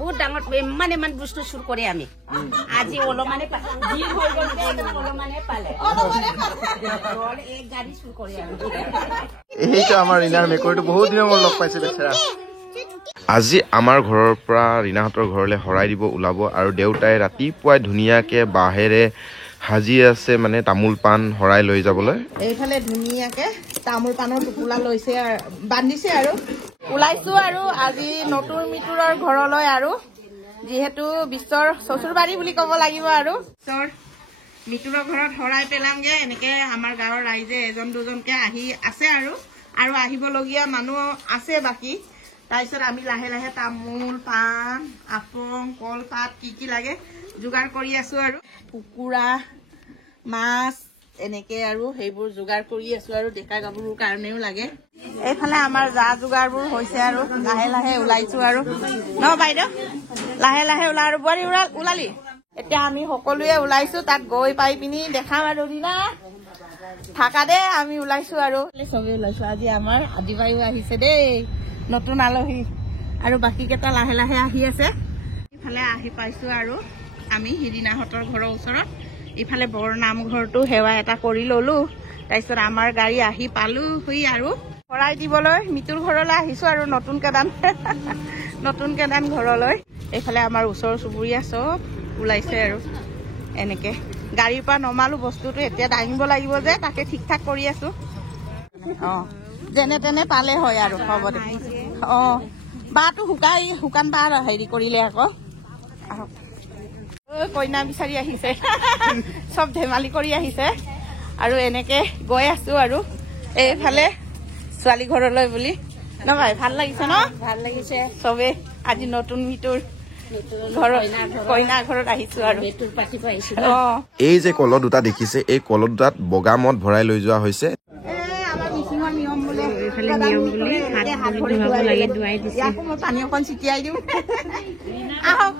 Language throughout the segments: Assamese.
বহুত ডাঙৰ ইমান বস্তু চুৰ কৰে আমি আজি অলপমানে এক গাড়ী চুৰ কৰে এইটো আমাৰ ৰীণাৰ মেকুৰীটো বহুত দিনৰ মূৰত লগ পাইছে বেচেৰা আজি আমাৰ ঘৰৰ পৰা ৰীণাহঁতৰ ঘৰলৈ হৰাই দিব ওলাব আৰু দেউতাই ৰাতিপুৱাই ধুনীয়াকৈ বাঁহেৰে সাজি আছে মানে তামোল পাণ হৰাই লৈ যাবলৈ এইফালে ধুনীয়াকৈ তামোল পাণৰ টোপোলা লৈছে বান্ধিছে আৰু ওলাইছো আৰু আজি নতুন মিতুৰৰ ঘৰলৈ আৰু যিহেতু বিশ্বৰ শ্বশুৰবাৰী বুলি ক'ব লাগিব আৰু বিশ্বৰ মিতুৰৰ ঘৰত হৰাই পেলামগে এনেকে আমাৰ গাঁৱৰ ৰাইজে এজন দুজনকে আহি আছে আৰু আহিবলগীয়া মানুহ আছে বাকী তাৰপিছত আমি লাহে লাহে তামোল পাণ আপং কলপাত কি লাগে যোগাৰ কৰি আছো আৰু কুকুৰা মাছ এনেকে আৰু সেইবোৰ যোগাৰ কৰি আছো আৰু ডেকা গাভৰুৰ কাৰণেও লাগে এইফালে আমাৰ যা যোগাৰবোৰ হৈছে আৰু লাহে লাহে ওলাইছো আৰু ন বাইদেউ লাহে লাহে ওলা আৰু বোৱাৰী ওলালি এতিয়া আমি সকলোৱে ওলাইছো তাত গৈ পাই পিনি দেখাম আৰু দিনা থাকা দে আমি ওলাইছো আৰু চবেই ওলাইছো আজি আমাৰ আদিবায়ো আহিছে দেই নতুন আলহী আৰু বাকী কেইটা লাহে লাহে আহি আছে ইফালে আহি পাইছো আৰু আমি হিৰিনাহঁতৰ ঘৰৰ ওচৰত ইফালে বৰ নামঘৰটো সেৱা এটা কৰি ললো তাৰপিছত আমাৰ গাড়ী আহি পালো হৈ আৰু শৰাই দিবলৈ মিতুৰ ঘৰলৈ আহিছো আৰু নতুন কেদান ঘৰলৈ এইফালে আমাৰ ওচৰ চুবুৰীয়া চব ওলাইছে আৰু এনেকে গাড়ীৰ পৰা নমালো বস্তুটো এতিয়া দাঙিব লাগিব যে তাকে ঠিক ঠাক কৰি আছো যেনে তেনে পালে হয় আৰু হ'ব দে বাটো শুকান বা হেৰি কৰিলে আকৌ আহক কইনা বিচাৰি আহিছে চব ধেমালি কৰি আহিছে আৰু এনেকে গৈ আছো আৰু এইফালে ছোৱালী ঘৰলৈ বুলি নহয় ভাল লাগিছে ন ভাল লাগিছে চবে আজি নতুন মিতুৰ কইনা ঘৰত আহিছো আৰু এই যে কলহ দুটা দেখিছে এই কলহ দুটাত বগা মদ ভৰাই লৈ যোৱা হৈছে পানী অকণ ছিটিয়াই দিওঁ আহক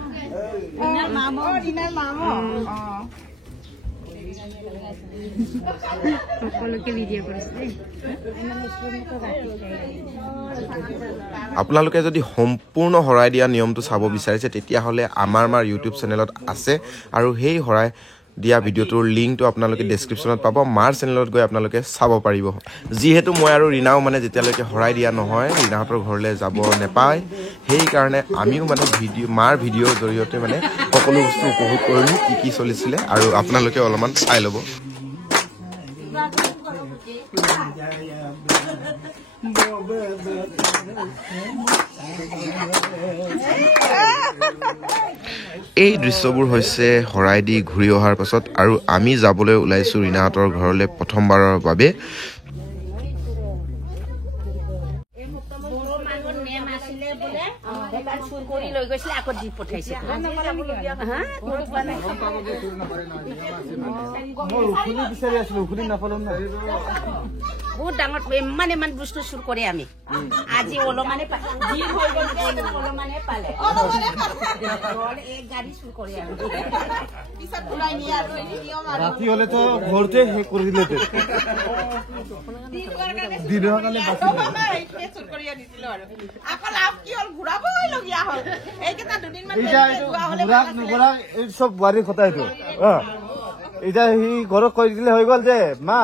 আপোনালোকে যদি সম্পূৰ্ণ হৰাই দিয়া নিয়মটো চাব বিচাৰিছে তেতিয়াহ'লে আমাৰ ইউটিউব চেনেলত আছে আৰু সেই হৰাই দিয়া ভিডিঅ'টোৰ লিংকটো আপোনালোকে ডেছক্ৰিপশ্যনত পাব মাৰ চেনেলত গৈ আপোনালোকে চাব পাৰিব যিহেতু মই আৰু ৰীণাও মানে যেতিয়ালৈকে হৰাই দিয়া নহয় ৰীণাহঁতৰ ঘৰলৈ যাব নেপায় সেইকাৰণে আমিও মানে মাৰ ভিডিঅ'ৰ জৰিয়তে মানে সকলো বস্তু উপভোগ কৰিলোঁ কি চলিছিলে আৰু আপোনালোকে অলপমান চাই ল'ব এই দৃশ্যবোৰ হৈছে হৰাই দি ঘূৰি অহাৰ পাছত আৰু আমি যাবলৈ ওলাইছো ৰীণাহঁতৰ ঘৰলৈ প্ৰথমবাৰৰ বাবে লৈ গৈছিলে আকৌ দি পঠাইছে বহুত ডাঙৰ ইমান বস্তু চুৰ কৰে আমি আজি অলপমানে পালে এক গাড়ী চুৰ কৰে ৰাতি হলেতো ঘৰতে শেষ কৰি দিলে দিনৰ কাৰণে চব বোৱাৰী কথা এইটো এতিয়া সি ঘৰত কৈ দিলে হৈ গল যে মা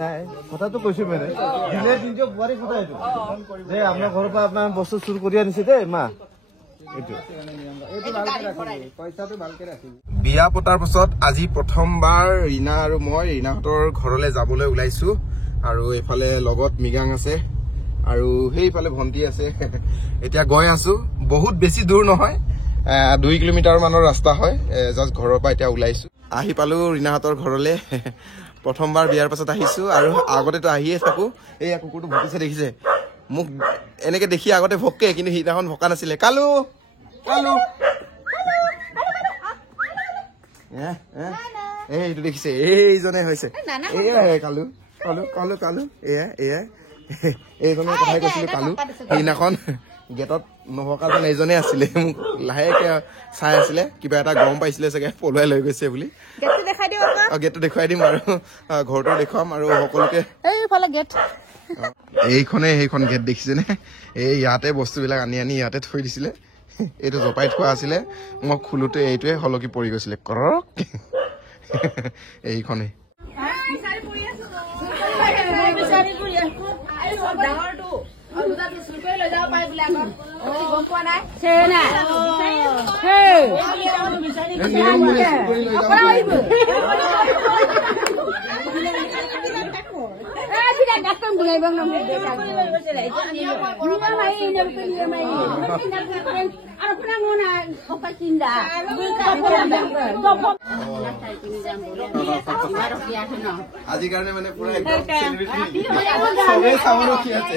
নাই কথাটো কৈছো মানে দিলে দিনটো বোৱাৰী কথা এইটো যে আপোনাৰ ঘৰৰ পৰা আপোনাৰ বস্তু চুৰ কৰি আনিছে দেই মা বিয়া পতাৰ পাছত আজি প্ৰথমবাৰ ৰীণা আৰু মই ৰীণাহঁতৰ ঘৰলৈ যাবলৈ ওলাইছো আৰু এইফালে লগত মিগাং আছে আৰু সেইফালে ভণ্টি আছে এতিয়া গৈ আছো বহুত বেছি দূৰ নহয় 2 কিলোমিটাৰ মানৰ ৰাস্তা হয় জাষ্ট ঘৰৰ পৰা এতিয়া ওলাইছো আহি পালো ৰীণাহঁতৰ ঘৰলৈ প্ৰথমবাৰ বিয়াৰ পাছত আহিছো আৰু আগতেতো আহিয়ে থাকো এই কুকুৰটো ভুকিছে দেখিছে মোক এনেকে দেখি আগতে ভকে কিন্তু সিদিনাখন ভকা নাছিলে কালু কালু এইটো দেখিছে এইজনে হৈছে কালু কালু কালু কালু এয়া এইজনৰ কথাই কৈছিলো কালু সেইদিনাখন গেটত নহকাজন এইজনে আছিলে মোক লাহেকে চাই আছিলে কিবা এটা গৰম পাইছিলে চাগে পলুৱাই লৈ গৈছে বুলি গেটটো দেখুৱাই দিম আৰু ঘৰটো দেখুৱাম আৰু সকলোকে এইফালে গেট সেইখন গেট দেখিছেনে এই ইয়াতে বস্তুবিলাক আনি আনি ইয়াতে থৈ দিছিলে এইটো জপাই থোৱা আছিলে মই খোলোতে এইটোৱে হলকি পৰি গৈছিলে কৰক এইখনে আজি কাৰণে মানে পুৰা চবেই চাব ৰখি আছে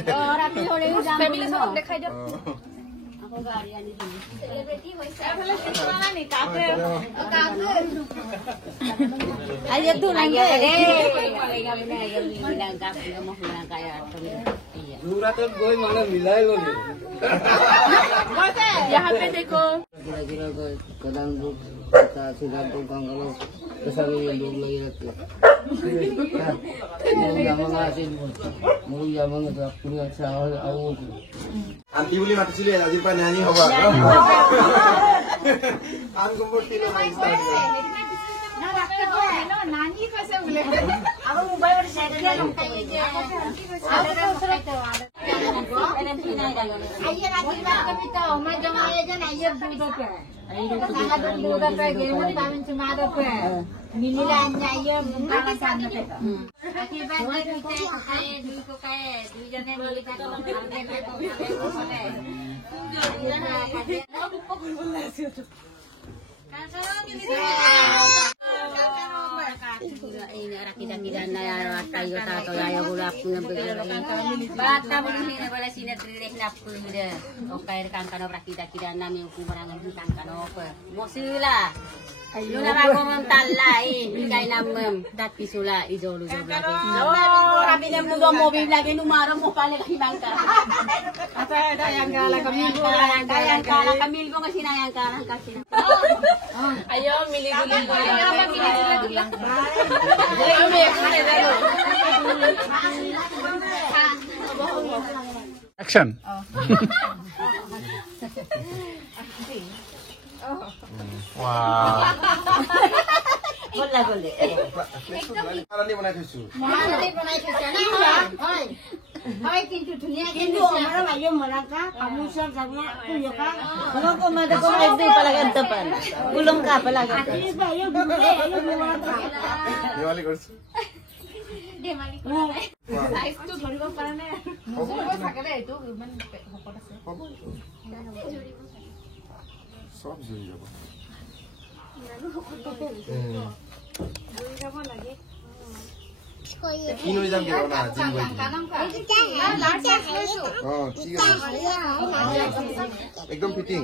গৈ মানে মিলাই ললি আন্টি বুলি মাতিছিলো আজিৰ পৰা নানি হব Action. Wow. বনাই থৈছো সব জুৰি যাব কি লৈ যাম কি না জিম গৈ ঠিক আছে একদম fitting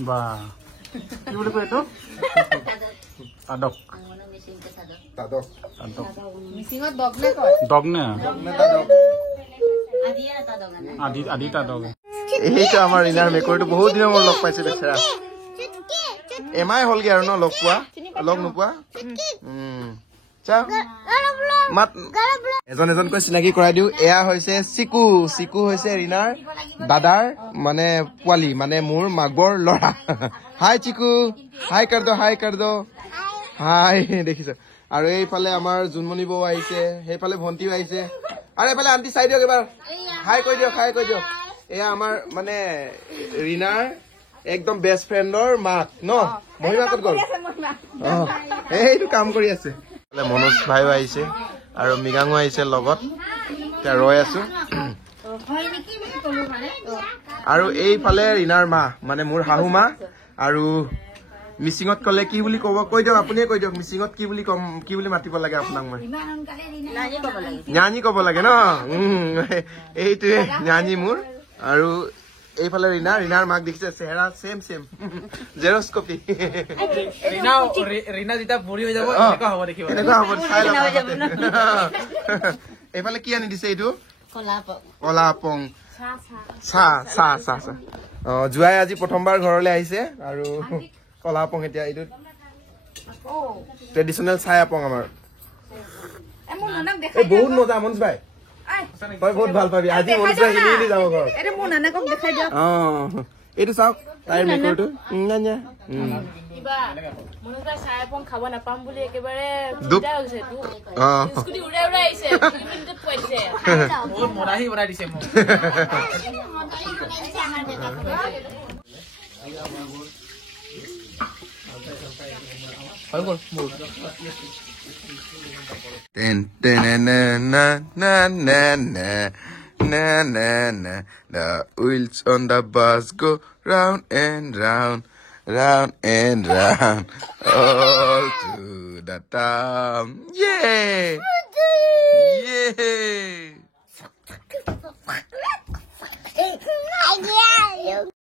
Bah. Ini boleh kau itu? Tadok. তাদক মিচিঙত বগলে কয় Dognya. তাদক Adi tadok. এইটো আমাৰ ইনাৰ মেকুৰীটো বহুত দিনৰ মূৰত লগ পাইছে বেচেৰা এমাই হ'লগে আৰু ন লগ পোৱা লগ নোপোৱা এজন এজনকৈ চিনাকি কৰাই দিওঁ এয়া হৈছে চিকু চিকু হৈছে ৰিনাৰ দাদাৰ মানে পোৱালি মানে মোৰ মাগবৰ ল'ৰা হাই চিকু হাই কৰ দো হাই দেখিছ আৰু এইফালে আমাৰ জুনমণি বৌ আহিছে সেইফালে ভণ্টিও আহিছে আৰু এইফালে আন্টি চাই দিয়ক এবাৰ হাই কৈ দিয়ক এয়া আমাৰ মানে ৰিনাৰ একদম বেষ্ট ফ্ৰেণ্ডৰ মাক ন মহিমা ক'ত গ'ল এইটো কাম কৰি আছে মনোজ ভাইও আহিছে আৰু মিগাঙো আহিছে লগত এতিয়া ৰৈ আছো আৰু এইফালে ৰিনাৰ মা মানে মোৰ শাহু মা আৰু মিচিঙত কলে কি বুলি কব কৈ দিয়ক আপুনিয়ে কৈ দিয়ক মিচিঙত কি বুলি কম কি বুলি মাতিব লাগে আপোনাক মই ন্যানী কব লাগে ন এইটোৱে ন্যানী মোৰ আৰু এইফালে ৰিনাৰ মাক দেখিছে চেহেৰা সেম জেৰক্স কপি ৰিনা যেতিয়া বুঢ়ী হৈ যাব এনেকুৱা হ'ব দেখিব এনেকুৱা হ'ব চাই লওক এইফালে কি আনি দিছে এইটো কলা আপং চাহ জোৱাই আজি প্ৰথমবাৰ ঘৰলৈ আহিছে আৰু কলা আপং এতিয়া এইটো ট্ৰেডিচনেল চাহ আপং আমাৰ বহুত মজা মনীষ ভাই তই বহুত ভাল পাবি আজি মনীষ ভাই হিলি যাব ঘৰ এইটো চাওক তাইৰ মেকৰটো খাব নাপাম বুলি একেবাৰে দুখ উৰাই আহিছে বহুত মদাহী বনাই দিছে মোক The wheels on the bus go round and round, round and round, all to the town. Yeah! Yeah!